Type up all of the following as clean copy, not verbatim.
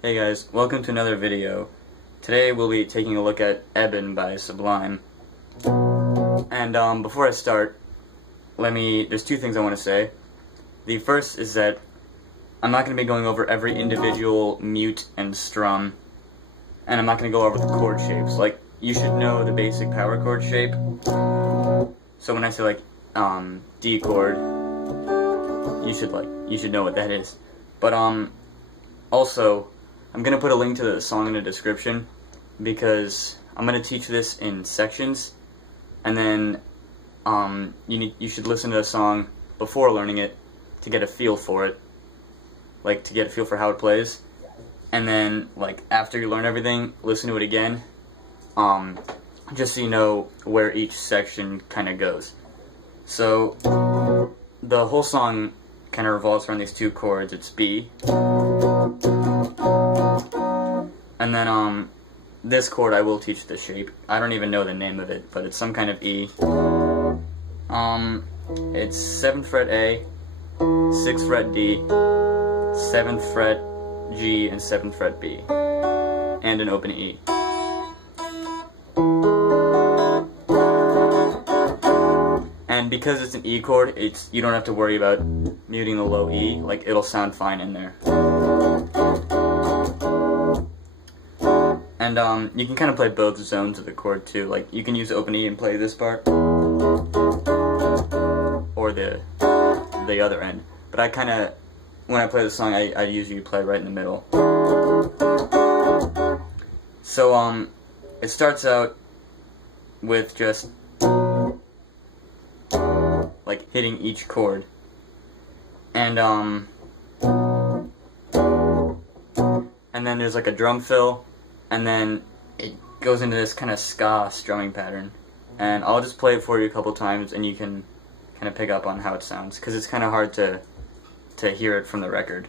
Hey guys, welcome to another video. Today we'll be taking a look at Ebin by Sublime. And before I start, there's two things I want to say. The first is that I'm not going to be going over every individual mute and strum, and I'm not going to go over the chord shapes. Like, you should know the basic power chord shape. So when I say like D chord, you should know what that is. But also, I'm going to put a link to the song in the description because I'm going to teach this in sections, and then you should listen to the song before learning it to get a feel for it, like to get a feel for how it plays, and then like after you learn everything, listen to it again, just so you know where each section kind of goes. So the whole song kind of revolves around these two chords. It's B, and then this chord I will teach the shape. I don't even know the name of it, but it's some kind of E. It's 7th fret A, 6th fret D, 7th fret G, and 7th fret B, and an open E. And because it's an E chord, you don't have to worry about muting the low E. Like, it'll sound fine in there. And you can kind of play both zones of the chord too. Like, you can use open E and play this part, or the other end. But I kind of, when I play the song, I usually play right in the middle. So it starts out with just like hitting each chord, and then there's like a drum fill, and then it goes into this kind of ska strumming pattern. And I'll just play it for you a couple times, and you can kind of pick up on how it sounds, because it's kind of hard to hear it from the record.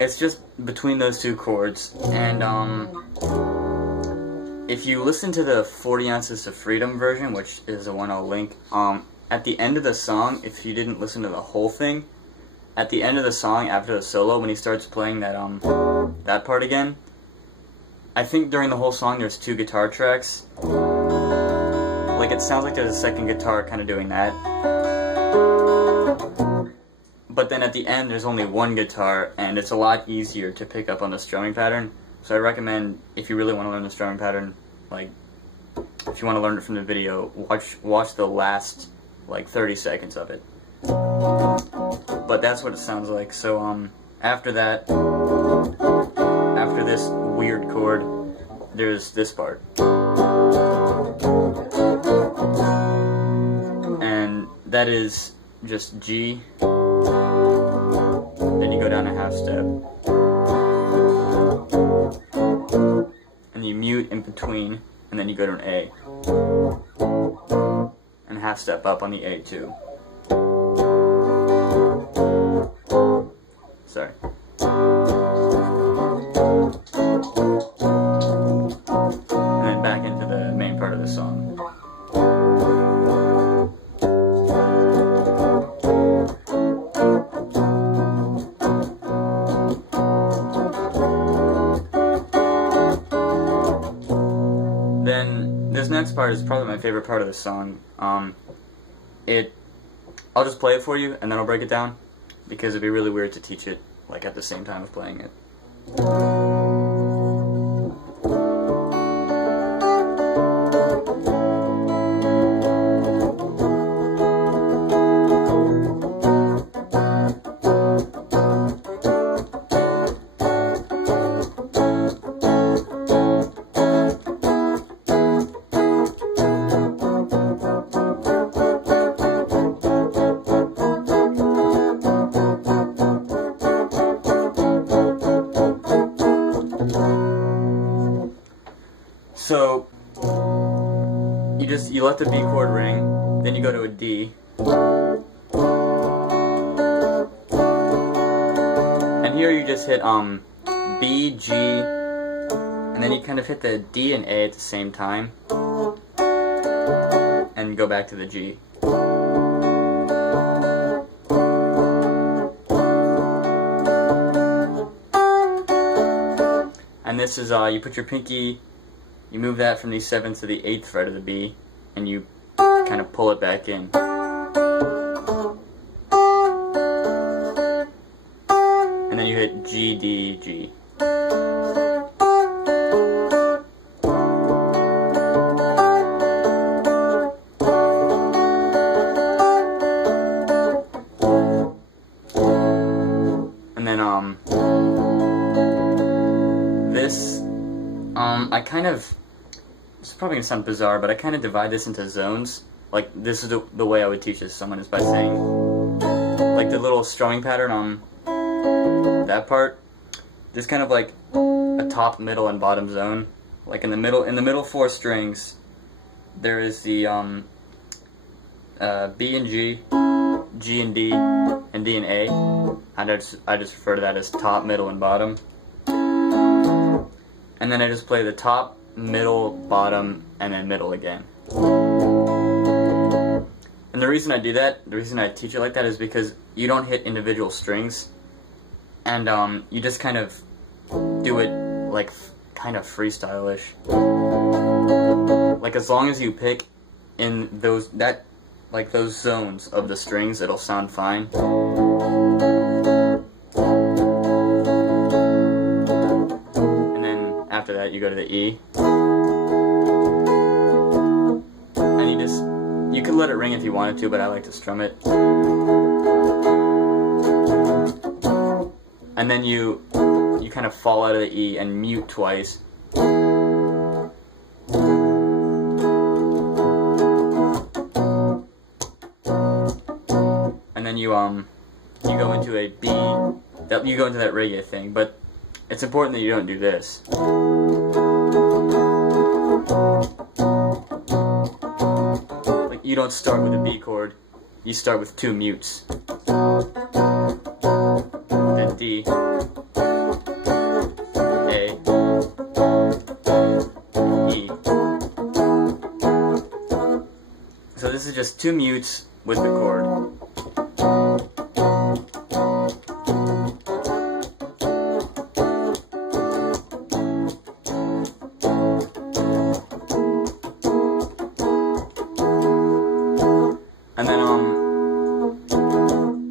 It's just between those two chords, and if you listen to the 40 Ounces of Freedom version, which is the one I'll link, at the end of the song, if you didn't listen to the whole thing, at the end of the song, after the solo, when he starts playing that that part again, I think during the whole song there's two guitar tracks. Like, it sounds like there's a second guitar kind of doing that. But then at the end, there's only one guitar, and it's a lot easier to pick up on the strumming pattern. So I recommend, if you really want to learn the strumming pattern, like, if you want to learn it from the video, watch the last, like, 30 seconds of it. But that's what it sounds like. So, after that, after this weird chord, there's this part. And that is just G. Then you go down a half step, and you mute in between, and then you go to an A, and half step up on the A too. Sorry. And then back into the main part of the song. Then this next part is probably my favorite part of the song. I'll just play it for you, and then I'll break it down, because it'd be really weird to teach it like at the same time of playing it. you let the B chord ring, then you go to a D, and here you just hit B, G, and then you kind of hit the D and A at the same time, and go back to the G. And this is, you put your pinky, you move that from the 7th to the 8th fret of the B, and you kind of pull it back in. And then you hit G, D, G. And then, this, I kind of, it's probably going to sound bizarre, but I kind of divide this into zones. Like, this is the way I would teach this to someone, is by saying, like, the little strumming pattern on that part, there's kind of like a top, middle, and bottom zone. Like, in the middle 4 strings, there is the, B and G, G and D, and D and A. I just refer to that as top, middle, and bottom. And then I just play the top, middle, bottom, and then middle again. And the reason I do that, the reason I teach it like that, is because you don't hit individual strings, and you just kind of do it like kind of freestyle-ish. Like, as long as you pick in those zones of the strings, it'll sound fine. After that, you go to the E, and you could let it ring if you wanted to, but I like to strum it. And then you kind of fall out of the E and mute twice. And then you go into a B, you go into that reggae thing, but it's important that you don't do this. Like, you don't start with a B chord, you start with 2 mutes. Then D, A, E. So this is just 2 mutes with the chord. And then,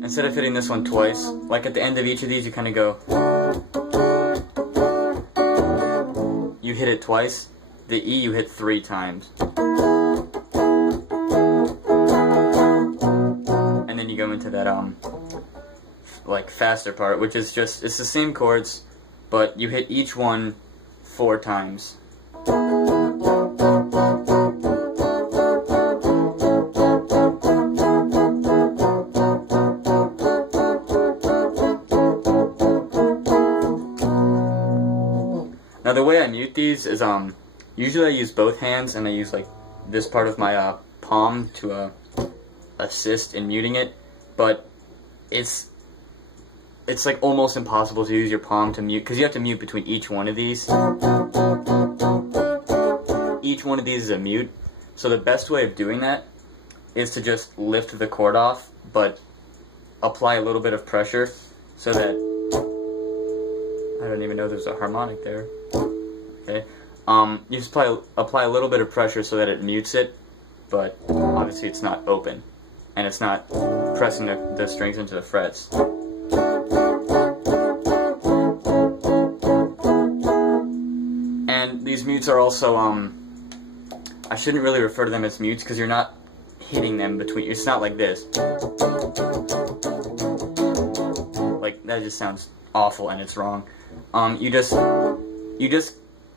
instead of hitting this one twice, like at the end of each of these, you kind of go, you hit it twice, the E you hit 3 times. And then you go into that, like, faster part, which is just, it's the same chords, but you hit each one 4 times. Now, the way I mute these is, usually I use both hands, and I use, like, this part of my, palm to, assist in muting it, but it's like almost impossible to use your palm to mute, because you have to mute between each one of these. Each one of these is a mute, so the best way of doing that is to just lift the chord off, but apply a little bit of pressure, so that, I don't even know there's a harmonic there. Okay, you just apply a little bit of pressure so that it mutes it, but obviously it's not open, and it's not pressing the strings into the frets. And these mutes are also, I shouldn't really refer to them as mutes, because you're not hitting them between, it's not like this. Like, that just sounds awful, and it's wrong.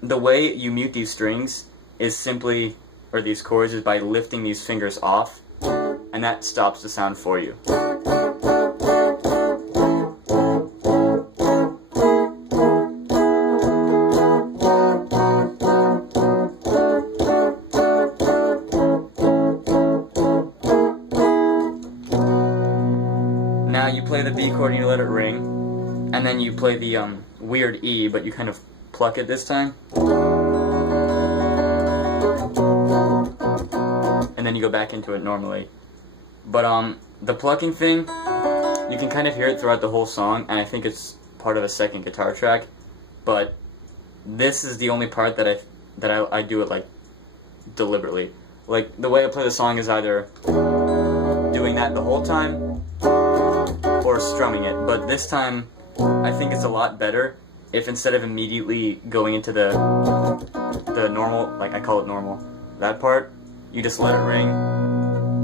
The way you mute these strings is simply, or these chords, is by lifting these fingers off, and that stops the sound for you. play the B chord and you let it ring, and then you play the weird E, but you kind of pluck it this time. And then you go back into it normally. But the plucking thing, you can kind of hear it throughout the whole song, and I think it's part of a second guitar track. But this is the only part that I do it like deliberately. Like the way I play the song is either doing that the whole time or strumming it. But this time, I think it's a lot better if instead of immediately going into the normal, like I call it normal, that part, you just let it ring,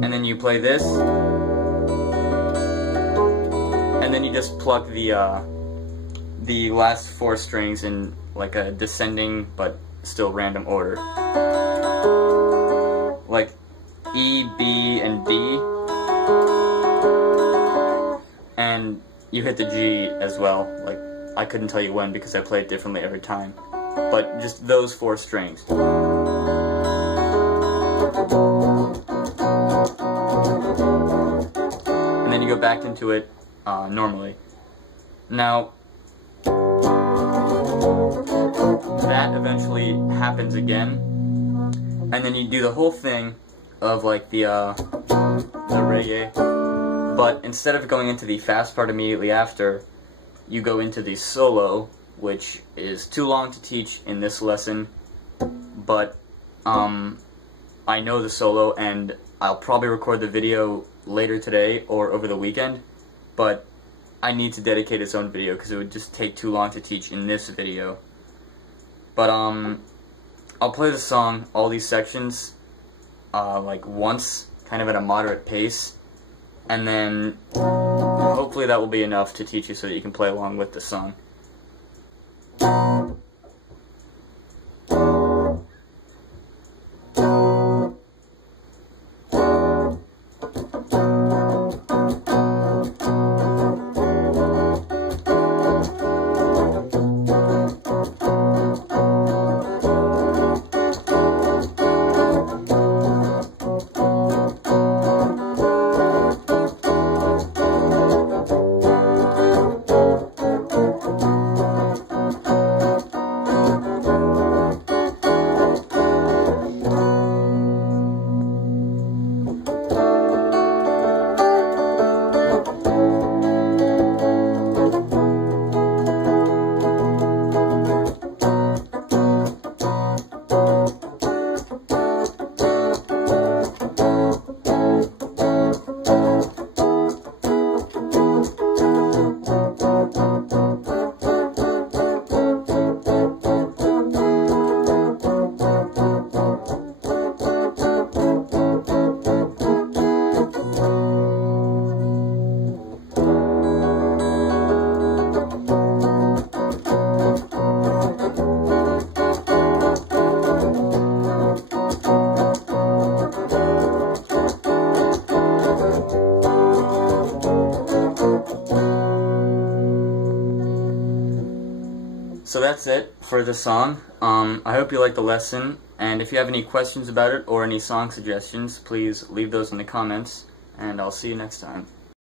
and then you play this, and then you just pluck the last 4 strings in like a descending but still random order, like E, B, and D, and you hit the G as well. Like I couldn't tell you when because I play it differently every time, but just those 4 strings. And then you go back into it normally. Now, that eventually happens again, and then you do the whole thing of like the reggae, but instead of going into the fast part immediately after, you go into the solo, which is too long to teach in this lesson, but I know the solo, and I'll probably record the video later today or over the weekend, but I need to dedicate its own video because it would just take too long to teach in this video. But I'll play the song, all these sections, like once, kind of at a moderate pace, and then hopefully that will be enough to teach you so that you can play along with the song. So that's it for the song. I hope you liked the lesson, and if you have any questions about it or any song suggestions, please leave those in the comments, and I'll see you next time.